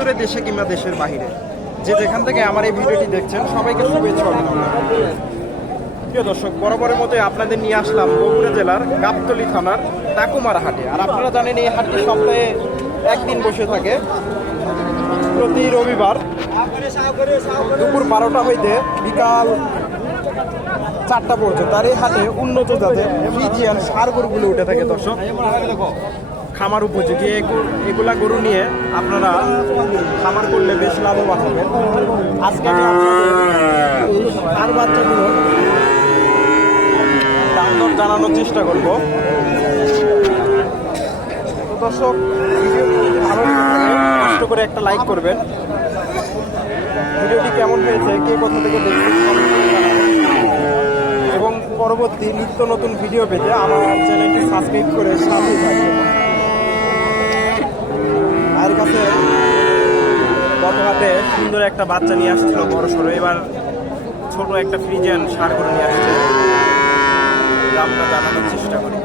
দূরে দেশে কিংবা দেশের বাহিরে। যে যেখান থেকে আমার এই ভিডিওটি দেখছেন, সবাইকে শুভেচ্ছা অভিনন্দন। প্রিয় দর্শক, বরাবরের মতো আপনাদের নিয়ে আসলাম বগুড়া জেলার গাবতলি থানার টাকুমারা হাটে। আর আপনারা জানেন, এই হাটটি সপ্তাহে একদিন বসে থাকে। প্রতি রবিবার দুপুর বারোটা হইতে বিকাল চারটা পর্যন্ত। আর এই হাটে উন্নত জাতের ফ্রিজিয়ান সার গরুগুলো উঠে থাকে, দর্শক। খামার উপযোগী। এগুলা গরু নিয়ে আপনারা খামার করলে বেশ লাভবান হবেন। আজকে এই বাচ্চাগুলো দাম জানানোর চেষ্টা করব। দর্শক কষ্ট করে একটা লাইক করবেন। ভিডিওটি কেমন হয়েছে, কে কোথা থেকে জানাবেন। এবং পরবর্তী নিত্য নতুন ভিডিও পেতে আমার চ্যানেলটি সাবস্ক্রাইব করে সাথে আর কাছে গত হাতে সুন্দর একটা বাচ্চা নিয়ে আসছিল বড় সড়ো। এবার ছোট একটা ফ্রিজেন সার করে নিয়ে আসছে। দামটা জানানোর চেষ্টা করি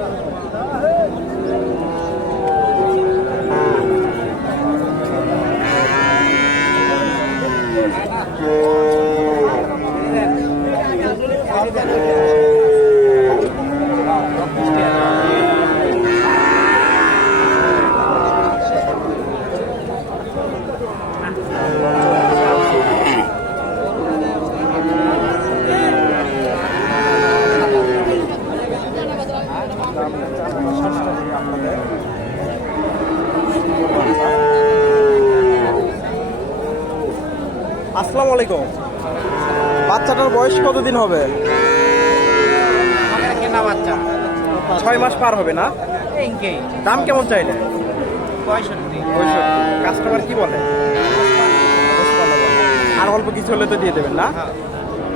আপনাদের আসসালামু আলাইকুম। বাচ্চাটার বয়স কতদিন হবে? কেনা বাচ্চা। ছয় মাস পার হবে না? দাম কেমন চাইলে? পঁয়ষট্টি। কাস্টমার কি বলে? আর অল্প কিছু হলে তো দিয়ে দেবেন না। হ্যাঁ।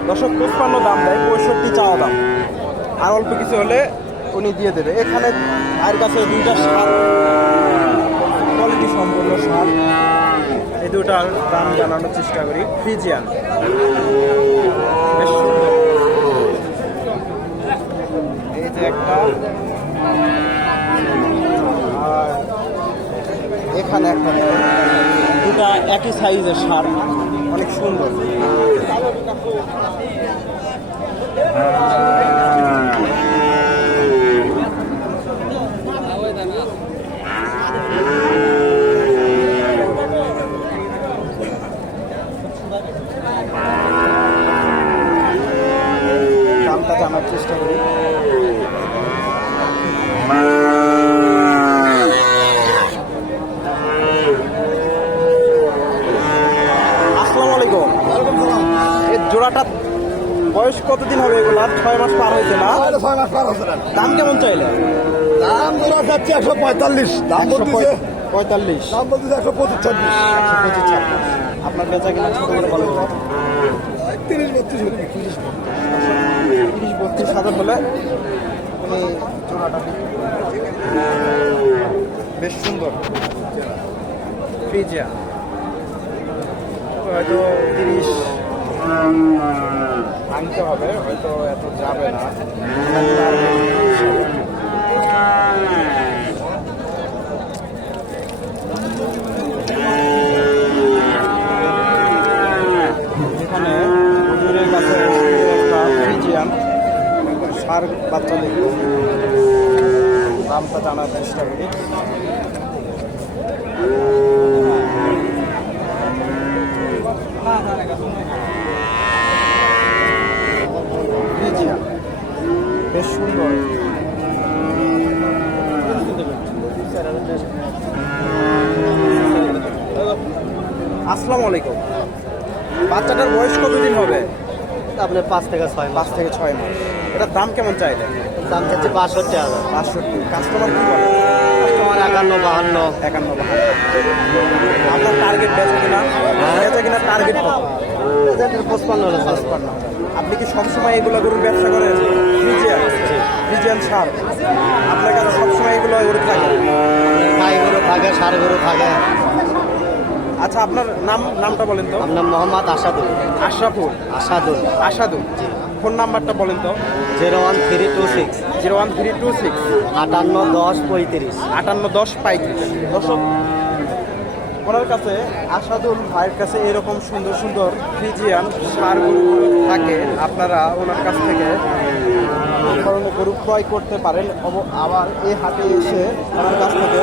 দশক পঁচপান্ন দাম দেয় পঁয়ষট্টি চাওয়া দাম। আর অল্প কিছু হলে উনি দিয়ে দেবে। এখানে আর কাছে দুইটা সার। কোয়ালিটি সম্পূর্ণ সার। এই দুটার দাম জানানোর চেষ্টা করি। সুন্দর। এই যে একটা। আর এখানে একটা দুটা একই সাইজের সার অনেক সুন্দর দামটা জানার চেষ্টা করি আসসালামু আলাইকুম এই জোড়াটা বয়স কতদিন হবে এগুলো? ছয় মাস পার হয়েছে না? ছয় মাস পার হচ্ছে না। দাম কেমন চাইলে? দাম তোরা যাচ্ছে একশো পঁয়তাল্লিশ। দাম বলতেছে পঁয়তাল্লিশ। দাম বলতেছে একশো পঁচিশ ছাব্বিশ। পঁচিশ ছাব্বিশ। আপনার বেচা কিনা ছোট করে বলেন? তিরিশ বত্রিশ হলে। বিক্রি তিরিশ বত্রিশ হাজার হলে উনি জোড়াটা বেশ সুন্দর। ফ্রিজিয়া। হয়তো তিরিশ আনতে হবে, হয়তো এত যাবে না। এখানে হুজুরের কাছে একটা ফ্রিজিয়ান সার বাচ্চা দেখব। দামটা জানার চেষ্টা করি। ফ্রিজিয়ান বেশ সুন্দর। আসসালামু আলাইকুম। বাচ্চাটার বয়স কতদিন হবে? আপনার পাঁচ থেকে ছয় পাঁচ থেকে ছয় মাস। এটার দাম কেমন চাইলে? দাম চাচ্ছে বাষট্টি হাজার। পাঁচষট্টি কাস্টমার কি বলে? তোমার একান্ন বাহান্ন। একান্ন বাহান্ন। আপনার টার্গেট বেচে কিনা? বেচে কিনা টার্গেট কত? পঁচপান্ন পঁচপান্ন আপনি কি সবসময় এগুলো গরুর ব্যবসা করেন? Friesian Friesian sir. আপনার কাছে সবসময় এগুলো গরু থাকে? গাই গরু থাকে ষাড় গরু থাকে। আচ্ছা আপনার নাম নামটা বলেন তো। আপনার মোহাম্মদ আসাদুল আশরাফুল? আসাদুল আসাদু ফোন নাম্বারটা বলেন তো। Zero one three two six. Zero one three two six. আটান্ন দশ পঁয়ত্রিশ। আটান্ন দশ পঁয়ত্রিশ। দর্শক ওনার কাছে আসাদুল ভাইয়ের কাছে এরকম সুন্দর সুন্দর ফ্রিজিয়ান সারগুলো থাকে, আপনারা ওনার কাছ থেকে ধরনের গরু ক্রয় করতে পারেন। আবার এই হাটে এসে ওনার কাছ থেকে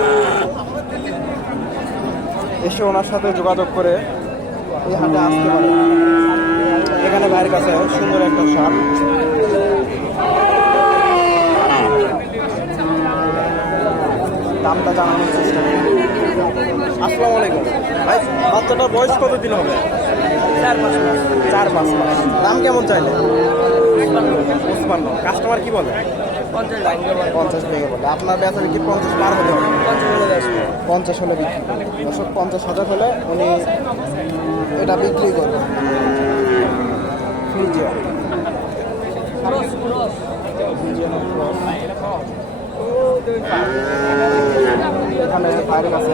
এসে ওনার সাথে যোগাযোগ করে এই হাটে আসতে পারেন। এখানে ভাইয়ের কাছে সুন্দর একটা সার। দামটা জানানোর চেষ্টা করি আসসালামু আলাইকুম। ভাই বাচ্চাটার বয়স কত দিন হবে? চার পাঁচ মাস। চার পাঁচ মাস। দাম কেমন চাইলে? পঁচপান্ন কাস্টমার কি বলে? পঞ্চাশ ভেঙে বলে আপনার বেচারে কি পঞ্চাশ পার হতে হবে? পঞ্চাশ হলে বিক্রি করবে। দশক পঞ্চাশ হাজার হলে উনি এটা বিক্রি করবে। ফ্রিজিয়া cross। এখানে বাইরের কাছে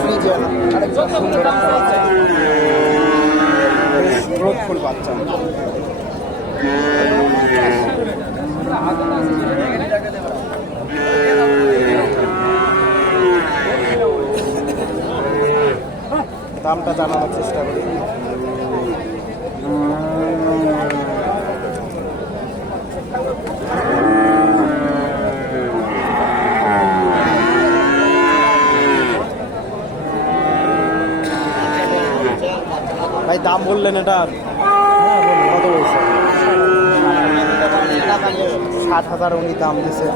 ফ্রিজিয়ান দামটা জানানোর চেষ্টা করি। ভাই দাম বললেন এটার কত বলছে ষাট হাজার উনি দাম দিছে।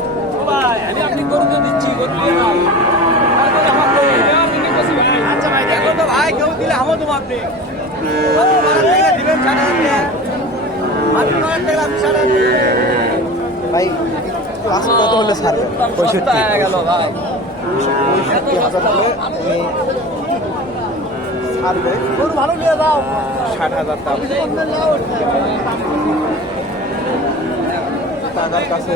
ভাই কত হলে দাম পঁয়ষট্টি। হয়ে হাজার হলে ছাড়বে। ভালো নিয়ে যাও। ষাট হাজার দাম। টাকার কাছে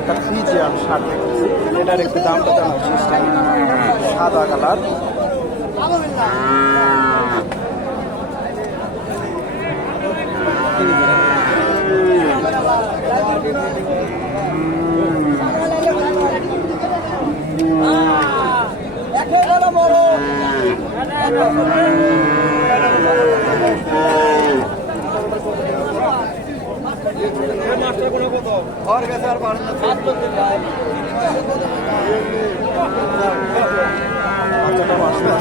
একটা ফ্রিজিয়ান ষাট এটার একটু দামটা জানার চেষ্টা। সাদা কালার। বাচ্চাটা আসতে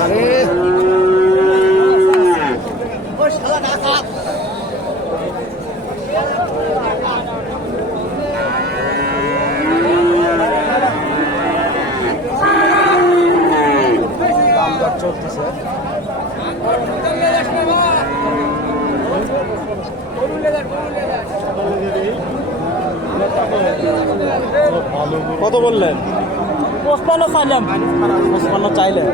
আরে কত বললেন? পোস্টানো চাইলাম। পঁচপান্ন চাইলেন।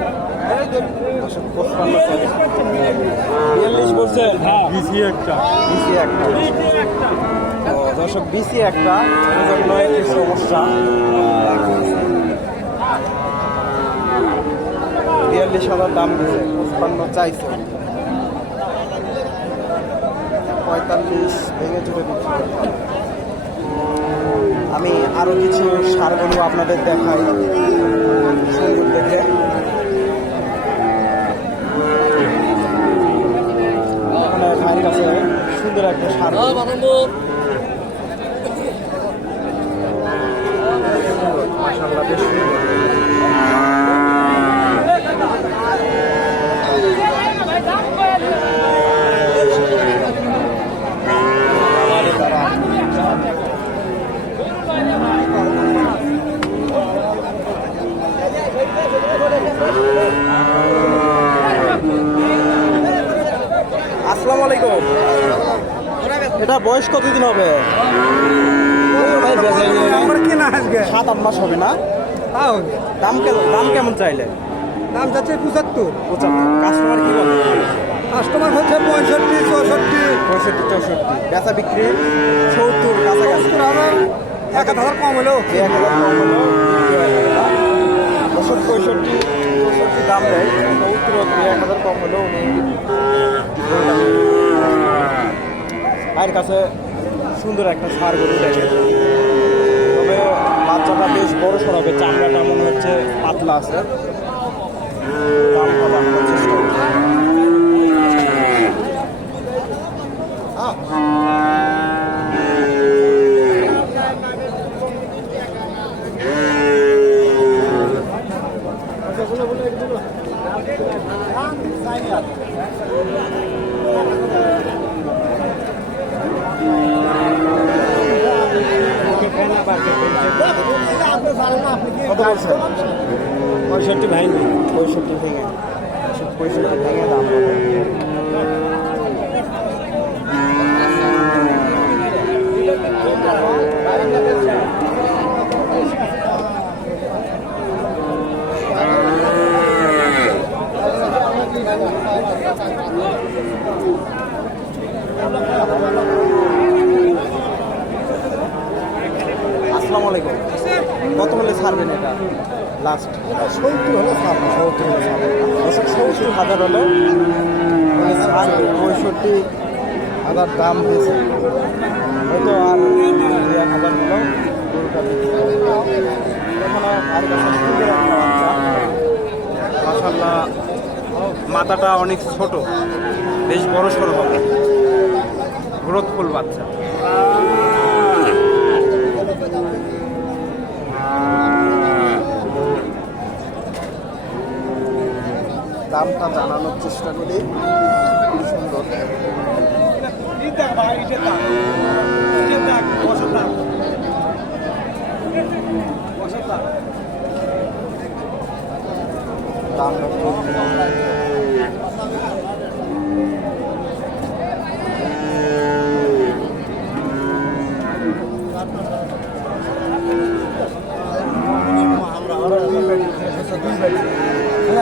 পঁচপান্ন বিয়াল্লিশ বলছেন? হ্যাঁ। বিসি একটা। বিসি একটা। দর্শক বিসি একটা। সমস্যা। বিয়াল্লিশ হাজার দাম দিয়েছে পঁচপান্ন চাইছে। পঁয়তাল্লিশ ভেঙে করতে হবে। আমি আরও কিছু সারগুলো আপনাদের দেখাই। দেখে। কাছে সুন্দর একটা সার মাশাআল্লাহ বেশ সুন্দর। আমাদের দ্বারা আসসালামু আলাইকুম এটা বয়স কতদিন হবে? সাত আট মাস হবে না? দাম কেমন দাম কেমন চাইলে? দাম যাচ্ছে পঁচাত্তর। পঁচাত্তর। কাস্টমার কি বলে? কাস্টমার হচ্ছে পঁয়ষট্টি চৌষট্টি। পঁয়ষট্টি চৌষট্টি। বেচা বিক্রি? সত্তর কাছাকাছি? এক হাজার কম হলেও। এক হাজার কম হলেও। পঁয়ষট্টি চৌষট্টি দাম দেয়। সত্তর দুই এক হাজার কম হলেও উনি ভাইয়ের কাছে সুন্দর একটা সার গরু দেখে। তবে বাচ্চাটা বেশ বড় সড় হবে, চামড়াটা মনে হচ্ছে পাতলা আছে। দামটা জানানোর চেষ্টা করব। কত বলছেন পঁয়ষট্টি ভেঙে পঁয়ষট্টি ভেঙে আসসালামু আলাইকুম। কত হলে ছাড়বেন এটা? লাস্ট সত্তর হলে ছাড়বেন সত্তর হাজার মানে পঁয়ষট্টি হাজার দাম হয়েছে। হয়তো আর মাথাটা অনেক ছোট, বেশ বড় সড়ো হবে। গ্রোথফুল বাচ্চা। দামটা জানানোর চেষ্টা করি। খুব সুন্দর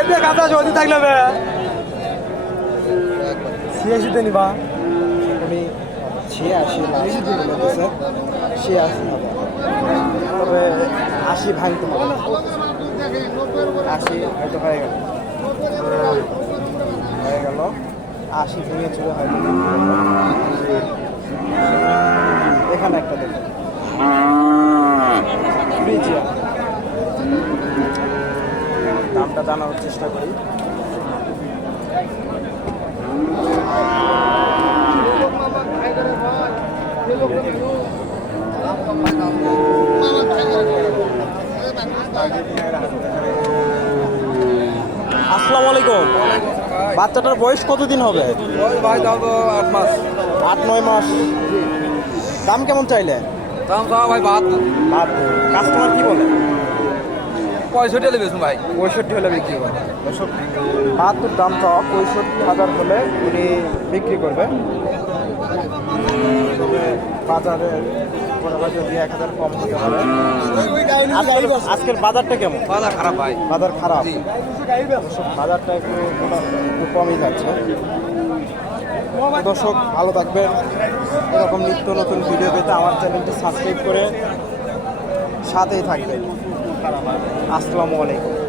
এতে কাঁচা যদি থাকলে ছিয়াশিতে নিবা। উনি ছিয়াশি ছিয়াশি তবে আশি ভাঙতে হবে। আশি হয়তো হয়ে গেল। হয়ে গেল। আশি ভেঙে চলে হয়তো। এখানে একটা দেখুন ফ্রিজিয়া। দামটা জানার চেষ্টা করি। আসসালামু আলাইকুম। বাচ্চাটার বয়স কতদিন হবে? ভাই দাও তো আট মাস। আট নয় মাস। দাম কেমন চাইলে? দাম চাওয়া ভাই বাদ কাস্টমার কি বলে? পঁয়ষট্টি হলে বেশি ভাই। পঁয়ষট্টি হলে বিক্রি করে দর্শক বাহাত্তর দাম চাওয়া পঁয়ষট্টি হাজার হলে উনি বিক্রি করবে। বাজারে এক হাজার কম হতে পারে। আজকের- বাজারটা কেমন? বাজার খারাপ ভাই। বাজার খারাপ। বাজারটা একটু কমই যাচ্ছে। দর্শক, ভালো থাকবেন। এরকম নিত্য নতুন ভিডিও পেতে আমার চ্যানেলটি সাবস্ক্রাইব করে সাথেই থাকবেন। আসসালামু আলাইকুম।